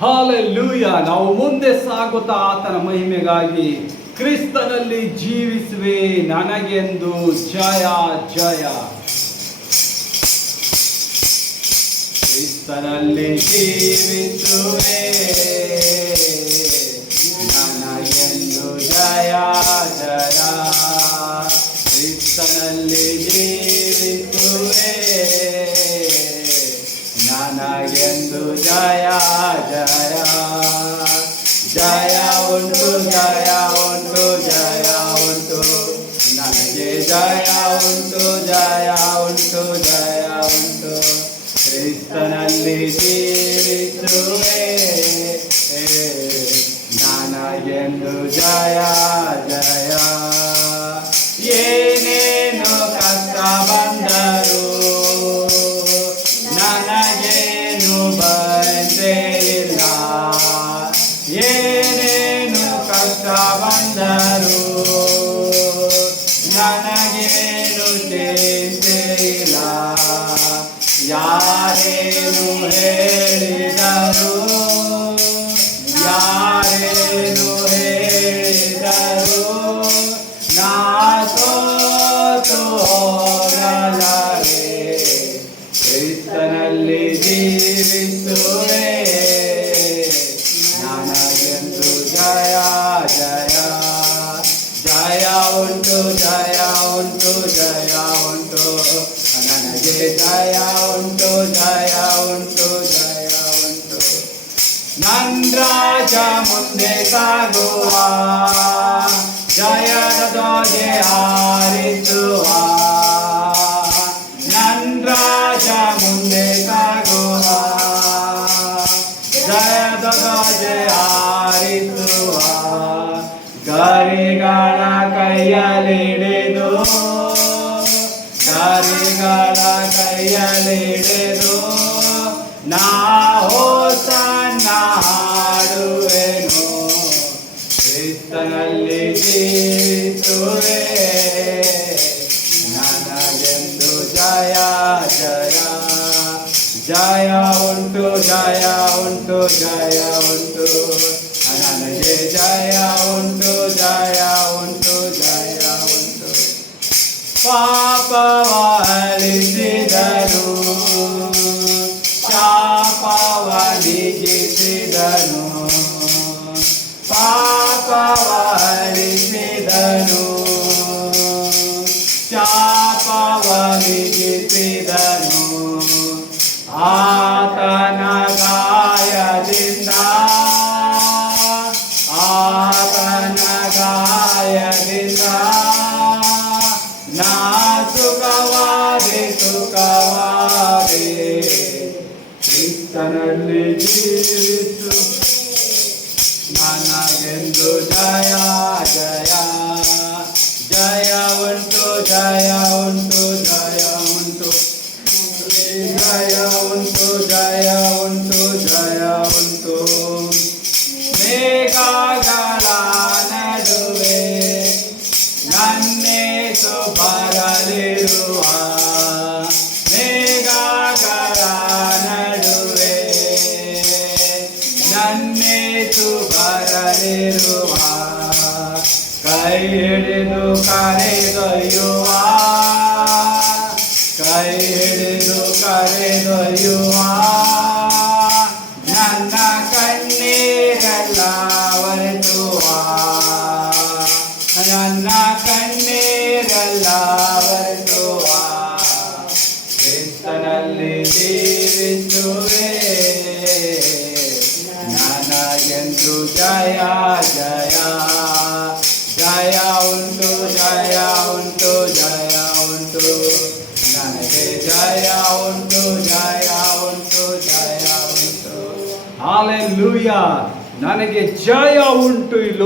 Hallelujah. ನಾವು ಮುಂದೆ ಸಾಗುತ್ತಾ ಆತನ ಮಹಿಮೆಗಾಗಿ ಕ್ರಿಸ್ತನಲ್ಲಿ ಜೀವಿಸುವೆ ನನಗೆಂದು ಜಯ ಜಯ. ಕ್ರಿಸ್ತನಲ್ಲಿ ಜೀವಿಸುವೆ ನನಗೆಂದು ಜಯ ಜಯ. ಕ್ರಿಸ್ತನಲ್ಲಿ ಜೀವಿಸುವೆ ನನಗೆಂದು ಜಯ ಜಯ. ಜಯ ಉಂಟು ಜಯ ಉಂಟು ಜಯ ಉಂಟು ನನಗೆ ಜಯ ಉಂಟು ಜಯ ಉಂಟು ಜಯ ಉಂಟು. ಕ್ರಿಸ್ತನಲ್ಲಿ ಜೀವಿಸುವೆ ನನಗೆಂದು ಜಯ ಜಯ. ಏನೇನು ಕಷ್ಟ ಬಂದರು ನನಗೇನು ಬಂದೇ ಇಲ್ಲ. ಏನೇನು ಕಷ್ಟ ಬಂದರು ನನಗೇನು ಚಿಂತೆ ಇಲ್ಲ. ಯಾರೇನು ಹೇಳಿದರು ಯಾರೇನು ಹೇಳಿದರು ನಾ ಸೋತು ಹೋಗಲಾರೆ. ಕ್ರಿಸ್ತನಲ್ಲಿ ಜೀವಿಸುವೆ ನನಗೆಂದು ಜಯ ಜಯ. ಜಯ ಉಂಟು ಜಯ ಉಂಟು ಜಯ ಉಂಟು ನನಗೆ ಜಯ ಉಂಟು ಜಯ ಉಂಟು ಜಯ ಉಂಟು. ನನ್ನ ರಾಜ ಮುಂದೆ ಸಾಗುವ ಜಯದ ಧ್ವಜೆ ಹಾರಿಸುವ. ನನ್ನ ರಾಜ ಮುಂದೆ ಸಾಗುವ ಜಯದ ಧ್ವಜೆ ಹಾರಿಸುವ. ಗರಿಗಳ ಕೈಯಲ್ಲಿಡಿದು ಗರಿಗಳ ಕೈಯಲ್ಲಿಡಿದು ನಾ ಹೋಸನ್ನ ಹಾಡುವೆನು. ಕ್ರಿಸ್ತನಲ್ಲಿ ಜೀವಿಸುವೆ ನನಗೆಂದು ಜಯ ಜಯ. ಜಯ ಉಂಟು ಜಯ ಉಂಟು ಜಯ ಉಂಟು ನನಗೆ ಜಯ ಉಂಟು ಜಯ ಉಂಟು ಜಯ ಉಂಟು. ಪಾಪವ ಅಳಿಸಿದನು ಶಾಪವ ನೀಗಿಸಿದನು. ಪಾಪವ ಅಳಿಸಿದನು ಶಾಪವ ನೀಗಿಸಿದನು. ಆತನ ಗಾಯದಿಂದ ಆತನ ಗಾಯದಿಂದ ನಾ ಸುಖವಾದೆ ಸುಖವಾದೆ. ಕ್ರಿಸ್ತನಲ್ಲಿ ಜೀವಿಸು ನನಗೆಂದು ಜಯ ಜಯ. ಜಯ ಉಂಟು ಜಯ ಉಂಟು ಜಯ ಉಂಟು ಜಯ ಉಂಟು ಜಯ ಉಂಟು ಜಯ ಉಂಟು. ಮೇಘಗಳ ನಡುವೆ ನನ್ನೇಸು ಬರಲಿರುವ. ಮೇಘಗಳ ನಡುವೆ ನನ್ನೇಸು ಬರಲಿರುವ. ಕೈ ಹಿಡಿದು ಕರೆದೊಯ್ಯುವ ಕೈ ಹಿಡಿದು ಕರೆದೊಯ್ಯುವ. ನನ್ನ ಕಣ್ಣೀರೆಲ್ಲ ಒರೆಸುವ ನನ್ನ ಕಣ್ಣೀರೆಲ್ಲ ಒರೆಸುವ. ಕ್ರಿಸ್ತನಲ್ಲಿ ಜೀವಿಸುವೆ ನನಗೆಂದು ಜಯ ಜಯ. ಜಯ ಉಂಟು ಜಯ ಉಂಟು ಜಯ ಉಂಟು ನನಗೆ ಜಯ ಉಂಟು ಜಯ ಉಂಟು ಜಯ ಉಂಟು. ಹಾಲೆಲೂಯ. ನನಗೆ ಜಯ ಉಂಟು.